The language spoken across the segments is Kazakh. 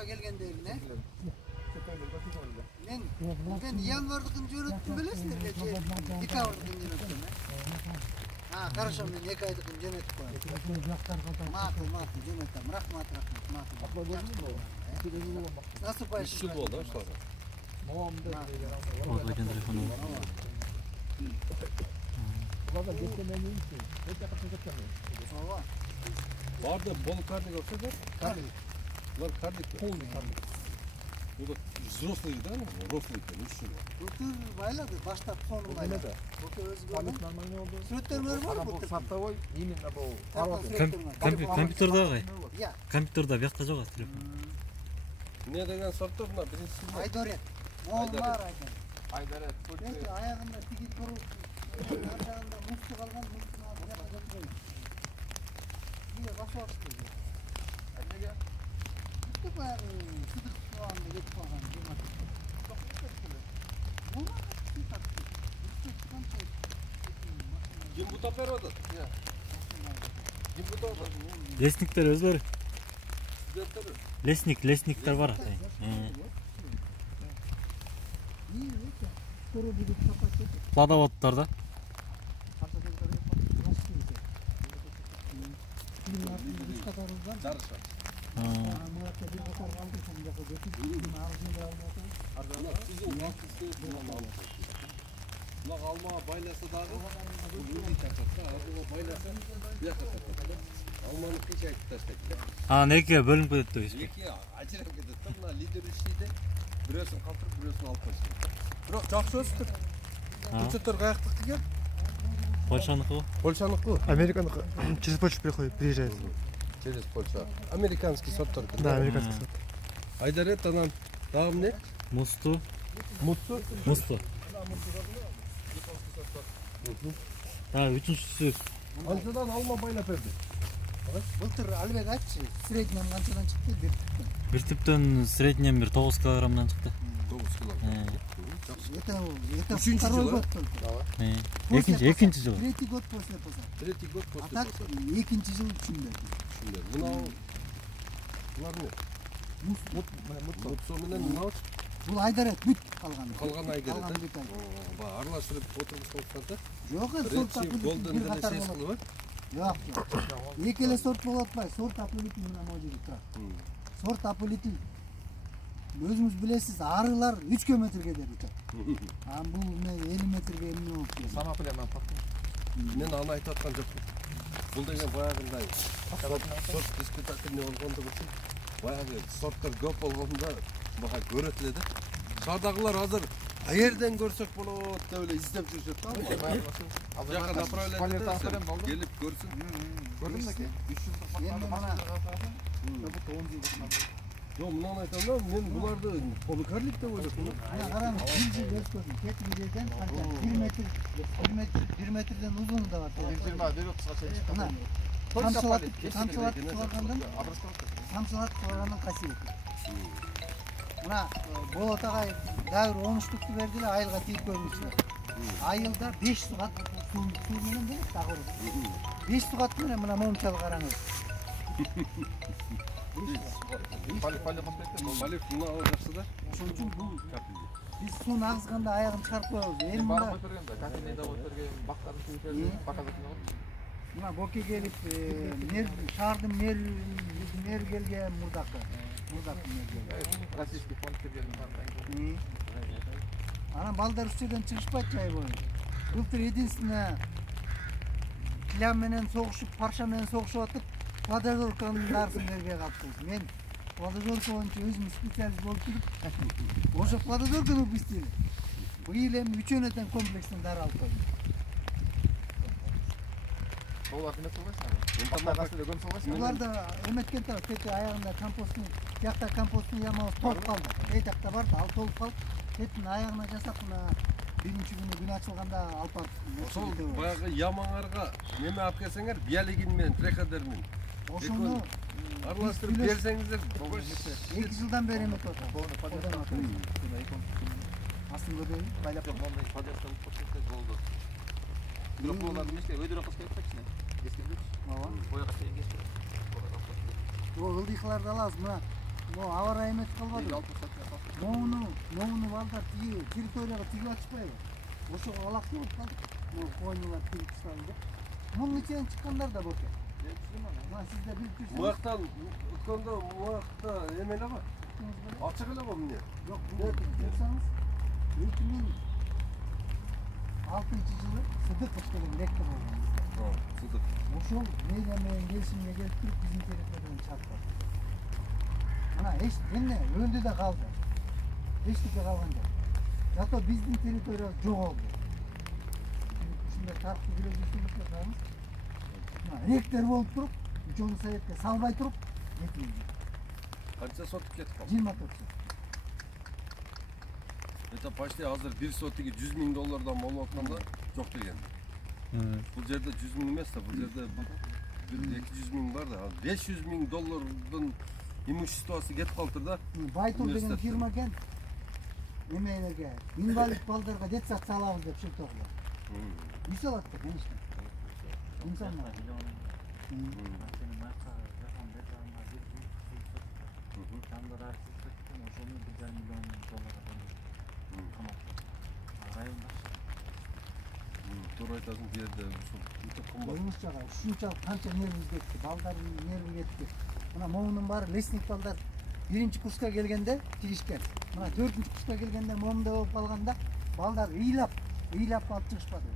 Amerika kelgenlerine. Ben yanvardığın jönöttüm bilesizler de. Dikavardığın jönöttüm. Ha, karışam ben 2 aydıkın jönöttüm koyayım. Makul jönöttüm. Rahmat. Nasıl paylaşım? 3 yıl oldu sonra. Orada telefonu. Vardı bol kardik olsa da. Var kardik. Полный kardik. Bu da взрослый да, взрослый 3 yıl. Bultur bayladı. Başta sonu bayladı. Bultur özü gördüm. Süretlerler var mı bultur? Сортовой именно bu. Компьютерда кай? Ya. Компьютерда биякта жок телефон. Ne деген сорттор мына биринчиси. Айдорет. Молмар айдорет. Айдарет. Belki ayağında tigit kurup ayağında mustu kalgan mustunu alıp yapma götürüyor. Niye başı açtı ya? Nega? Mustu bayağı sıdık şu anda geçip kalgan. Olmaz. Mustu çıkan şey. Kim bu taperodi? Ya. Kim bu topa? Лесниктер өзлөрү. Студенттер. Лесниктер бар атай. Плодоводдордо. Жарыша. Бұлақ алма байласа дағы, бұл өзі тақсатта, арзуға байласа, бияққа тақсатта. Алманы қиша айтып тастайды. Неке бөлініп кетеді дейсіз. Екі ажырап кетеді. Мына лидер ішейді, біреусін қалтырып, біреусін алып қойсын. Бірақ жақсы өстір. Көшеттер қаяқтық деген? Польшаныкі ғой? Польшаныкі. Американыкі через Польшу приезжает. Через Польша. Американский сорттар. Да, американский сорт. Айдарет, анан дағым не? Мусту. Мусту? Мусту. Үчүнчүсү. Анчадан алма байлап берди. Былтыр албек айтчы, среднем канчадан чыкты? Бир типтен среднем 9 килограммдан чыкты. 9 килограмм. Это второй год только. Экинчи жыл. Третий год после посадки. Третий год после посадки. А так экинчи жыл түшүндүр. Мынау булар не? Мутсо менен мынау Бул айдарет бүт калган. Калган айдарет. Аралаштырып отургузсаңдар. Жок, сорт голден деле сескиле бар. Жок. Эки эле сорт болуп атпай, сорт аполитил менен могу жерде турат. Сорт аполитил. Өзүңүз билесиз, арылар 3 метрге деп учат. Бул 50 метрге эмне болуп келет. Сама билем мен аны айтып аткан жокмун. Бул деген баягындай сорт испытательный болгондугу үчүн баягы сорттор көп болгондо бага көрөт эле да. Шаардагылар азыр каерден көрсөк болот деп эле издеп жүрүшөт да. Жака направлениеде келип көрсүн. Көрдүм да ке? 3 жылдык Жок, мынаны айтам да, мен буларды полукарлик деп ойлоптум. Караңыз, 1 жыл өскөзүн, кетип жерден канча 1 метрден узуну да бар. 1.20-1.30га чейин чыккан. Тамчылатып сугарганын касиети. Мына Болот агай дагы 13-тукту берди эле, айылга тийип көрүңүзчүлөр. Айылда 5 сугат суу менен болот дагы. 5 сугат менен мына момчалы караңыз. Полив мына жакшы да. Ошон үчүн бул биз сууну агызганда аягын чыгарып коебуз. Эл мында кафедрада отурген бактарды сүйүп показательный. Мына боке келип, шаардын мэр келген мурдакы. Российский фонд келген. Анан балдар үч жерден чыгышпайт жай бою. Былтыр единственное Килям менен согушуп, Парша менен согушуп атып, плодозорканын дарысын бербей калыппыз. Мен плодозорка боюнча өзүм специалист болуп жүрүп, ошо плодозорканы биздир. Быйыл эми 3 комплекстен дары алып койдум. Олар ким солбайсың? Буларда эметкен тарап, тек аягында компосттун, жакта компосттун ямабыз толуп калды. Эй жакта бар, ал толуп калып, тетин аягына жасап, мына биринчи күн ачылганда алып барып. Ошол баягы ямаңарга неме алып келсеңер, биялигин менен трекадермен. Ошону аралаштырып берсеңиздер, 2 жылдан бери эмет атат. Астын көдөйүп, байлап мондай поддержка болду. Бирок буларды эмес, өйдөрөк кылып кетчү. Эскербекчи. Ооба. Бояга чейин кесип. Ылдыйкаларды алабыз. Мына Бу аба ырайы эмес калбады. Моуну балдар тиги территорияга тигип атышпайбы? Ошого алакчы болуп калдык. Бу койнулар тигип ташталды. Мунун ичинен чыккандар да боке. Мына сиздер билип турсуңуз. Муяктан өткөндө муякта эме эле го. Ачык эле го эмне? Жок, бул турсаңыз 2006 жылы Сыдыков деген ректор болгон. Сыдык. Ошол мейда менен келишимге келип туруп биздин территориядан чыгарып. Мына эч эмне өлдү да калды. Эчтеке калган жок. Зато биздин территория жоголду. Ушундай тарыхты биле жүрсөңүз, ректор болуп туруп, учёный советке салбай туруп, кетти. Канча сотук кетип калды? 24 сот. Это почти азыр 1 сотиги $100,000 болуп атканда жок деген. Бул жерде 100,000 эмес да, бул жерде 200,000 бар да. $500,000 имуществосы кетип калыптыр да. Байтур деген фирма экен. Немелерге, инвалид балдарга детсад салабыз деп шылторлор. Үй салат да, конечно. İnsanlar. Doğru aytasın bir yerde ушул кымбат. Oyunuşçaga ушунчалык канча нервибиз кетти, балдардын нерви кетти. Мына моунун баары лесник балдар 1-курска келгенде тигишкен. Мына 4-курска келгенде моунда болуп калганда балдар ыйлап алып чыгышпады.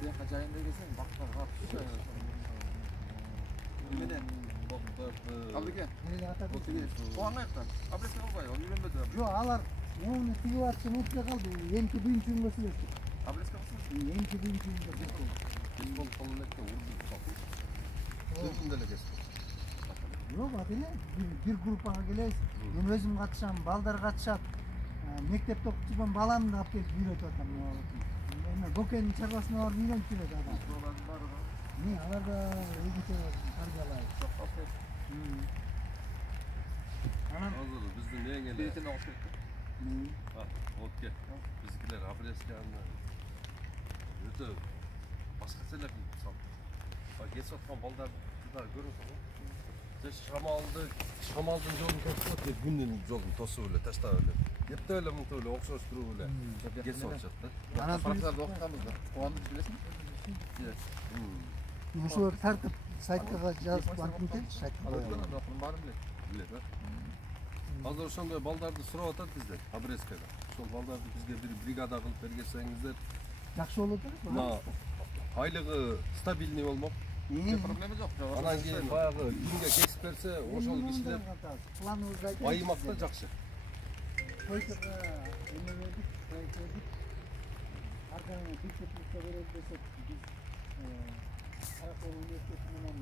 Бияка жайында келсең бактар бар. Менен Абыке. Бул тиги оңайктан. Абреске кылбай, ал үйрөнбөдү. Жок, алар муну тигип атышын утпай калды. Эмки бүйүнчүнгө сүйлөштү. Абреске кылсын. Эмки бүйүнчүнгө бүткөн. Бул колунекте урду сатып. Сөзүндө эле кесип. Жок, ателе бир группага келебиз. Мен өзүм катышам, балдар катышат. Мектепте окуп жүргөн баламды алып келип үйрөтүп атам. Эме бокенин чарбасына барып үйрөнүп жүрөт адам. Не, алар да өзүнчө тарбиялайт. Анан Азыр биздин эң эле Биретен окуш керек. Окей. Биздикилер абреске анда өтө башкача эле салып. Кесип аткан балдарды да көрүп атам. Шамалдын жолун кесип атып, күндүн жолун тосуп эле, таштап эле. Эптеп эле мынтип эле окшоштуруп эле кесип атышат да. анан Практикаларды окуганбыз да. Кубандык билесиң? ушул тартып сайтка жазып барып кетеличи, сайтка коелу. Баарын билет. Билет, азыр ошондой балдарды сурап атат бизде абрескеде. Ошол балдарды бизге бир бригада кылып бергенсеңиздер, Жакшы болот мына айлыгы стабильный болмок. Проблема жок. Анан кийин баягы күнгө кесип берсе, ошол кишилер планыбызды айтайын. байымакта жакшы. Койкага эме бердик, проект бердик. Арканы бюджетке берет десек, биз Каракол университети менен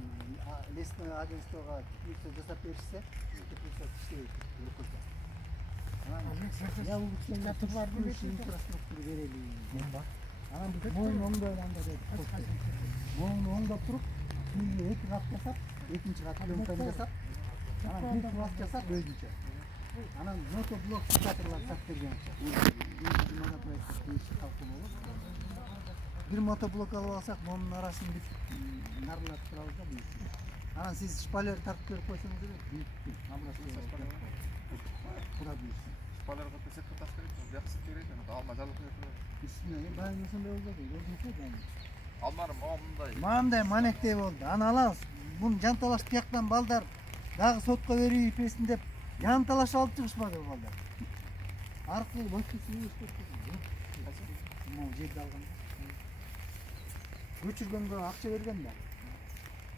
лесное агентствого теплица жасап беришсе, теплица иштейт. Я улучшение инфраструктуру берели. Анан биз моуну оңдоп анда деп моуну оңдоп туруп, үйгө 2 кат жасап, 2-кат пленканы жасап, анан 1 класс жасап өзүнчө. Анан мотоблок фиксаторлар сатып берген. Bir motoblok alып алсак, монун арасын бүт нарлап турабыз да бүт. Анан сиз шпалер тартып берип койсоңуз эле бүт. Кура бүт. Шпалерга песетке таш керек, жакшы керек, алма жалып берип. Үстүнө баягы ошондой болду. Алмарым мындай. Мындай манектей болду. Аны алабыз. Муну жанталаш тияктан балдар дагы сотко берип ипесин деп жанталашып алып чыгышпады балдар. Аркылуу башкысы эстеп. Могу жерди алган. Көчүргөнгө акча берген да.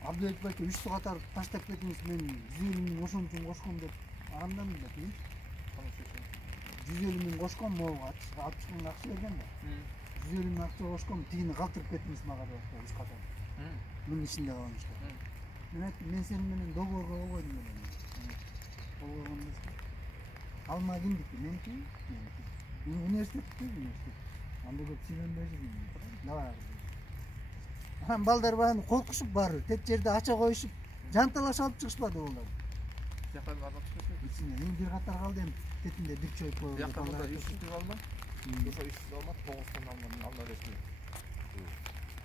Абдыбек байке 3 катар таштап кетиңиз, мен 150 миң ошон үчүн кошком деп арамдам да, билем. 150 миң кошком, могу алып чыкканга акча берген да. 150 миң акча кошком, тигини калтырып кеттиңиз мага деп 3 катар. Мунун ичинде калган. Мен айттым, мен сени менен договорго койдум элем. Алма кимдики? Меники? Университеттики? Университет. Анда көп сүйөнбөй жүрмүн. Давай. Анан балдар баягы коркушуп барып, тет жерде ача коюшуп, жанталашып алып чыгышпады болду. Жактан арнап чыкты. Ичинде мен бир катар калдым, тетинде бир чөйт коюп. Жактан да 300 алма. Ошо 300 алма 9 тонна алма, мен алма берсем.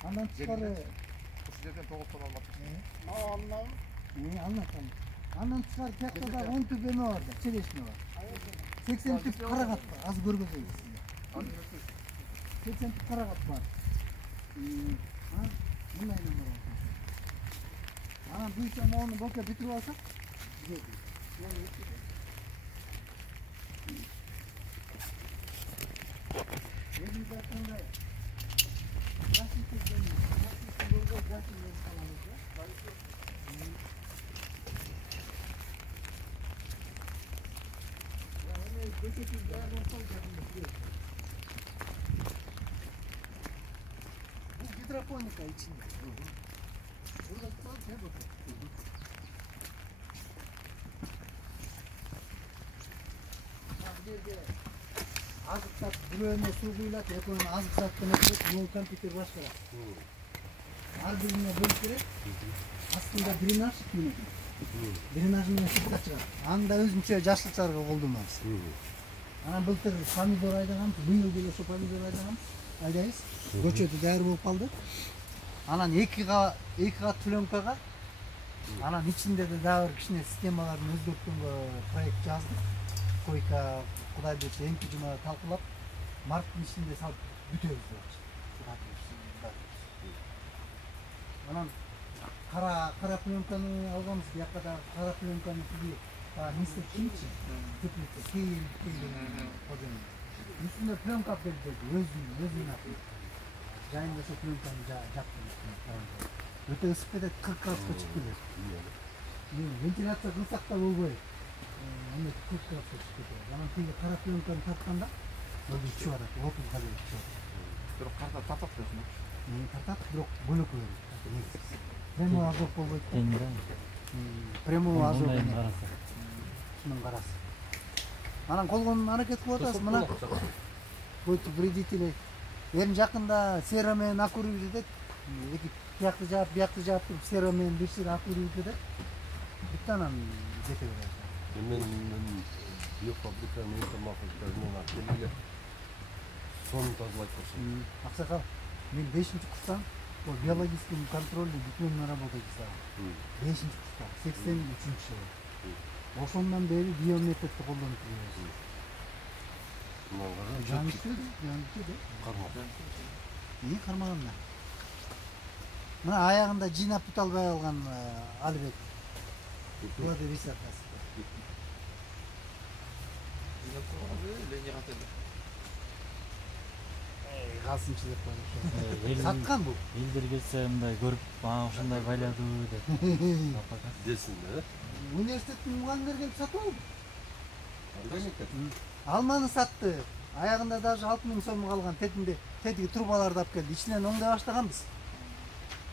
Андан тышкары жерден 9 ton almak. Anlatalım. Anlam çıkar Kekko'da 10 tüpeme vardı. Çeleşme var. 80 tüp karakat var. Az görgüzeyiz size. 80 tüp karakat var. Ha? Bununla inanır olsun. Anam bu işe onu boka bitirip alsak. Güzel. Yedim zaten da. Gerçekten dönüyor. Gerçekten dönüyor. Gerçekten falan oluyor. Bu hidroponika içinde. Burada tutar ne bakıyor? Azık sat, buraya su kuyulat, ekonomi azık sattı ne kadar, bu kompüter başka. Her birine bölükleri aslında drenaj yönetiyor. Drenajın ışıkta çıkar. Anda özünçe yaşlıçlarga kolдонобуз. Анан былтыр помидор айдаганбыз, быйыл деле ошо помидор айдаганбыз. Айдайбыз. Көчөдө даяр болуп калды. Анан 2 кат пленкага анан ичинде да дагы бир кичине системаларын өзгөрткөнгө проект жаздык. Койка Кудай берсе эмки жумада талкуулап, марттын ичинде салып бүтөбүз деп атышты. Анан кара пленканы алганбыз, бияка да кара пленканы тиги мистер Кинчи теплица кийин коден. Үстүнө пленка берди, өзүнүн аты. Жайында ошо пленканы жаптым. Өтө ысып кетет, 40 градуска чыгып кетет. Вентиляция кылсак да болбойт. Аны 40 градуска чыгып кетет. Анан тиги кара пленканы тартканда өзү чыгып атат, 30 градус чыгып. Бирок карта татат дейсиң. Татат, бирок бөлөк берет. Прямой азот болбойт. Прямой азот. Шунун карасы. Анан колгонун аракет кылып атабыз. Мына көтү вредители. Эрин жакында сера менен акурий деп, эки биякты жаап туруп сера менен бирсип акурий деп. Бүттанан жете берет. Мен биофабриканын интермафиктеринен акелге сонун тазалайт болсом. Аксакал, мен 5-курстан биологический контрольный дипломный работа жасагам. 5-курста, 83-жылы. Ошондон бери биометодду колдонуп жүрөбүз. Жанышты. Кармаганда. Мына аягында жыйнап бүтө албай калган Албек. Булады рисакасы. Калсынчы деп коюш. Саткан бул. Элдер келсе мындай көрүп, ушундай байлады деп. Десин да. Университеттин мугалимдери келип сатып алды. Албек. Алманы сатты. Аягында даже 6000 сом калган тетиги трубаларды алып келди. Ичинен оңдой баштаганбыз.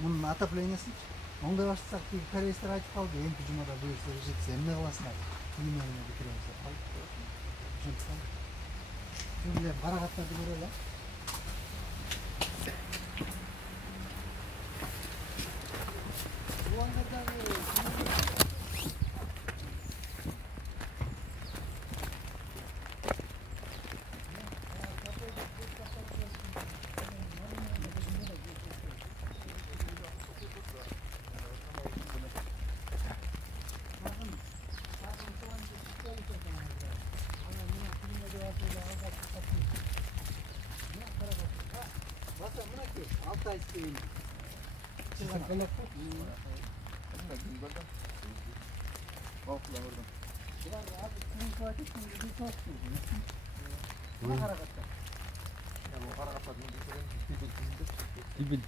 Мунун отоплениесин оңдой баштасак, тиги кореецтер айтып калды, эмки жумада буюрса жетсе эмне кыласыңар? Кийимерине битиремиз деп калды. Ошондуктан шулай баракаттарды көрөлү.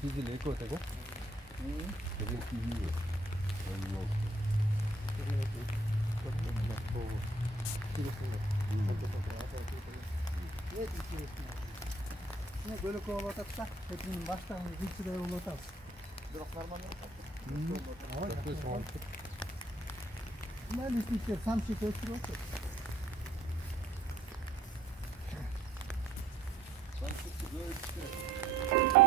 Дизель эко tego? Ne bölük olap atsa, hepinin başlarını zilçileri olap atsa. Бирок нормально. Bunlar listmişler, samşit ötürü olsa. Samşit böyle işte.